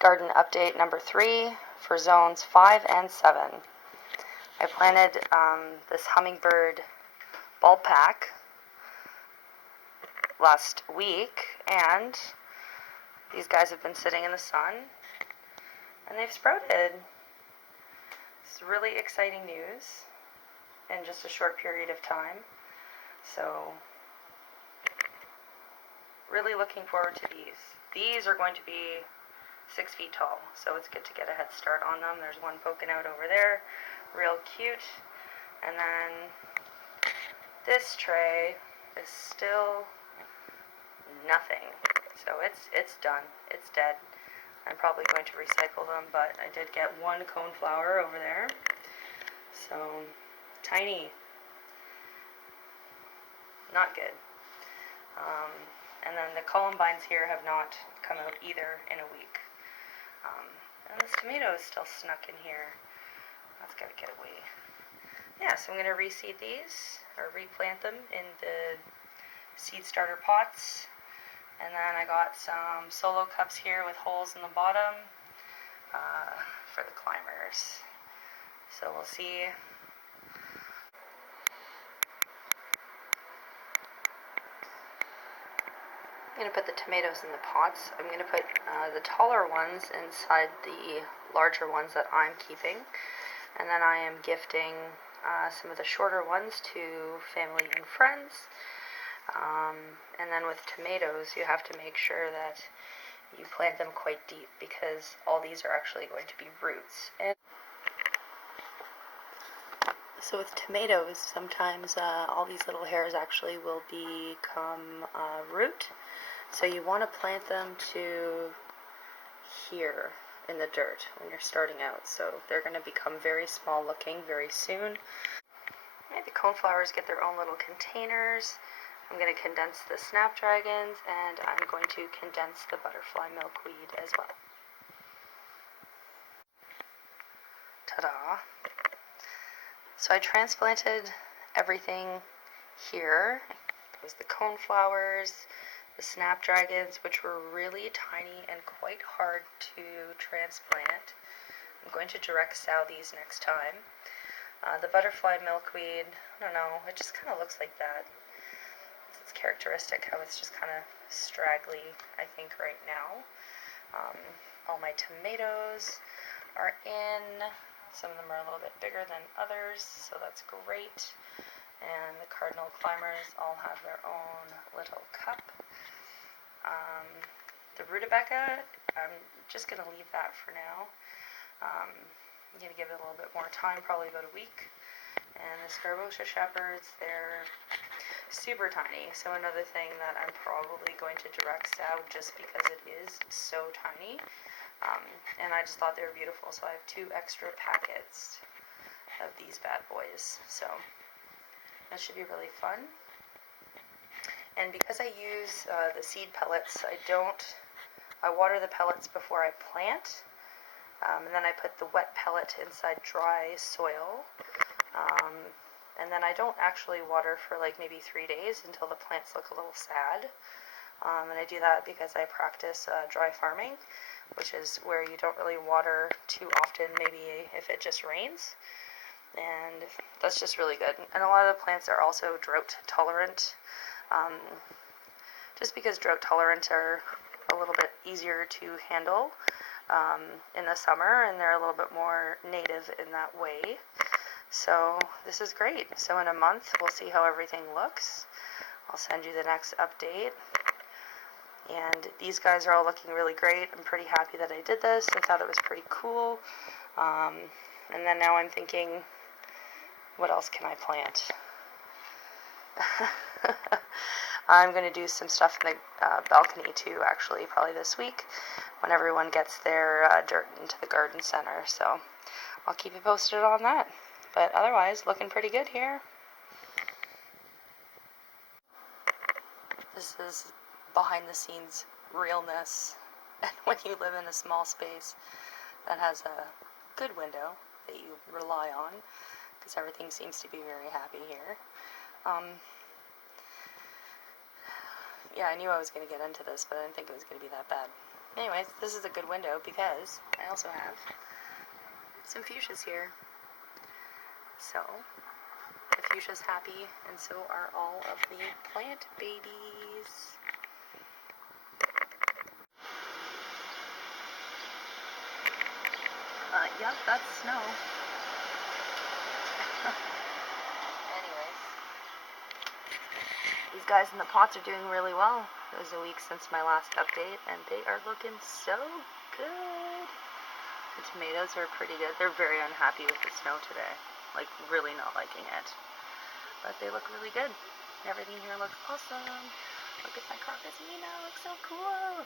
Garden update number 3 for zones 5 and 7. I planted this hummingbird bulb pack last week, and these guys have been sitting in the sun and they've sprouted. It's really exciting news in just a short period of time. So really looking forward to these. These are going to be 6 feet tall, so it's good to get a head start on them. There's one poking out over there, real cute. And then this tray is still nothing. So it's done. It's dead. I'm probably going to recycle them, but I did get one coneflower over there. So tiny. Not good. And then the columbines here have not come out either in a week. And this tomato is still snuck in here. That's got to get away. Yeah, so I'm going to reseed these, or replant them in the seed starter pots. And then I got some solo cups here with holes in the bottom for the climbers. So we'll see. I'm going to put the tomatoes in the pots. I'm going to put the taller ones inside the larger ones that I'm keeping. And then I am gifting some of the shorter ones to family and friends. And then with tomatoes, you have to make sure that you plant them quite deep, because all these are actually going to be roots. And so with tomatoes, sometimes all these little hairs actually will become root. So you want to plant them to here in the dirt when you're starting out. So they're going to become very small looking very soon. Okay, the coneflowers get their own little containers. I'm going to condense the snapdragons, and I'm going to condense the butterfly milkweed as well. Ta-da! So I transplanted everything here. It was the coneflowers, the snapdragons, which were really tiny and quite hard to transplant. I'm going to direct sow these next time. The butterfly milkweed, I don't know, it just kind of looks like that. It's characteristic how it's just kind of straggly, I think, right now. All my tomatoes are in. Some of them are a little bit bigger than others, so that's great. And the cardinal climbers all have their own little cup. The rutabaga, I'm just going to leave that for now. I'm going to give it a little bit more time, probably about a week. And the scarbotia shepherds, they're super tiny. So another thing that I'm probably going to direct sow, just because it is so tiny. And I just thought they were beautiful, so I have 2 extra packets of these bad boys. So that should be really fun. And because I use the seed pellets, I water the pellets before I plant, and then I put the wet pellet inside dry soil, and then I don't actually water for like maybe 3 days until the plants look a little sad. And I do that because I practice dry farming, which is where you don't really water too often, maybe if it just rains. And that's just really good. And a lot of the plants are also drought tolerant. Just because drought tolerant are a little bit easier to handle in the summer, and they're a little bit more native in that way. So this is great. So in a month, we'll see how everything looks. I'll send you the next update. And these guys are all looking really great. I'm pretty happy that I did this. I thought it was pretty cool. And then now I'm thinking, what else can I plant? I'm going to do some stuff in the balcony too, actually, probably this week, when everyone gets their dirt into the garden center. So I'll keep you posted on that. But otherwise, looking pretty good here. This is behind the scenes realness. And when you live in a small space that has a good window that you rely on, because everything seems to be very happy here. Yeah, I knew I was going to get into this, but I didn't think it was going to be that bad. Anyways, this is a good window because I also have some fuchsias here. So, the fuchsia's happy, and so are all of the plant babies. Yep, that's snow. Anyways, these guys in the pots are doing really well. It was a week since my last update, and they are looking so good. The tomatoes are pretty good. They're very unhappy with the snow today. Like, really not liking it. But they look really good. Everything here looks awesome. Look at my crocus Mina. Looks so cool.